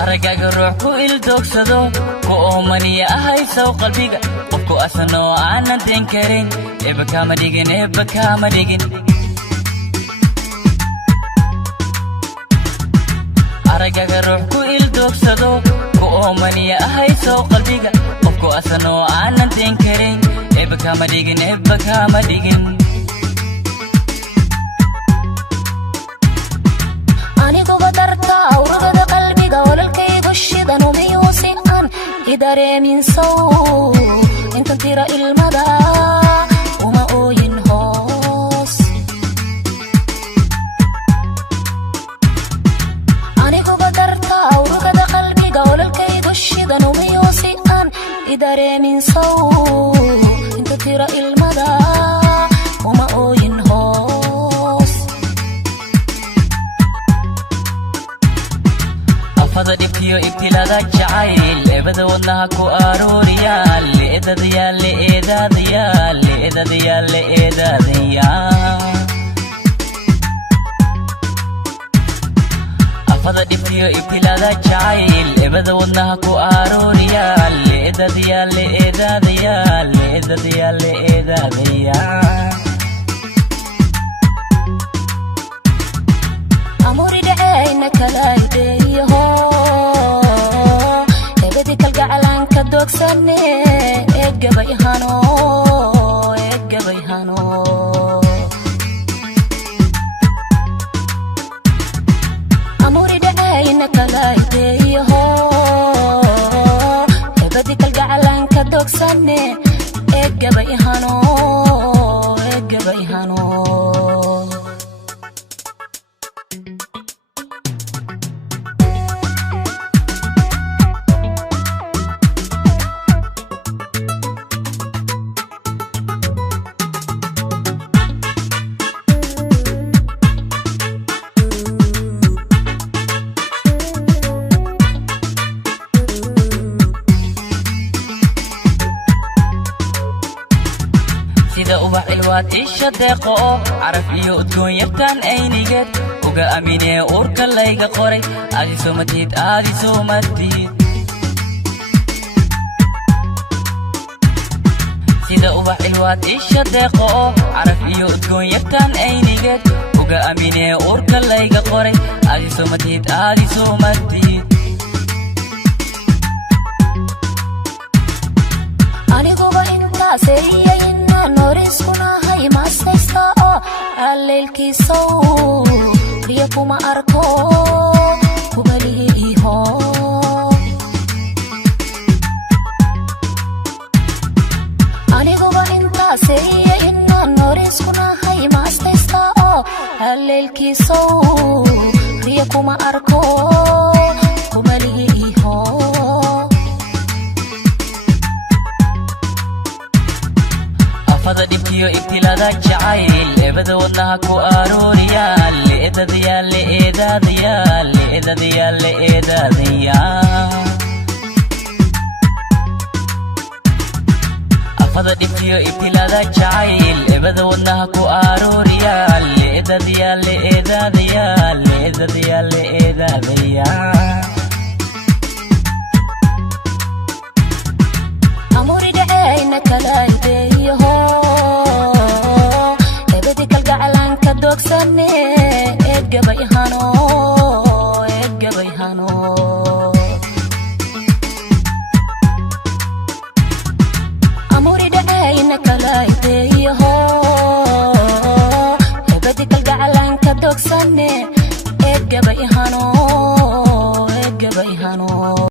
aragaaga ruux ku ildoogsado ku oomaniya ahay sow qalbiga qofku asanoo aanan dayn karin eebba kaama dhigin aragaaga ruux ku ildoogsado ku oomaniya ahay sow qalbiga qofku asanoo aanan dayn karin eebba kaama dhigin aniguba darta awragada qalbiga walaalkaygu shidan umiyuusi aan idareemin sow intan tira ilmada uma ooyin hoos aniguba darta awragada qalbiga walaalkaygu shidan umiyuusi aan idareemin sow intan tira ilmada uma ooyin hoos afada dhibkiyo ibtilada jacayl eebada wadnaha ku arooriyaal afada dhibkiyo ibtilada jacayl eebada wadnaha ku arooriyaal amuri dhacayna kalaydeeyaho ebadi kalgacalanka doogsane eeggabayhano amuri dhacayna kalaydeeyaho ebadi kalgacalanka doogsane eeggabayhano ubax ilwaad isha deeqo caraf iyo udgoon yartaan aynigeed uga aaminee uurka layga qoray aadi soomatid sida ubax ilwaad isha deeqo caraf iyo udgoon yartaan aynigeed uga aaminee uurka layga qoray aadi soomatid aniguba intaasay noriskunahay maasaysta oo alleelkiisow riya kuma arko kubalihiiho aniguba intaasay noriskunahay maasaysta oo alleelkiisow riya kuma arko kubalihiiho afada dhibkiyo ibtilada jacayl eebada wadnaha ku arooriyaal afada dhibkiyo ibtilada jacayl eebada wadnaha ku arooriyaal amuri dhacayna kalaydeeyaho ebadi kalgacalanka doogsane eeggabayhano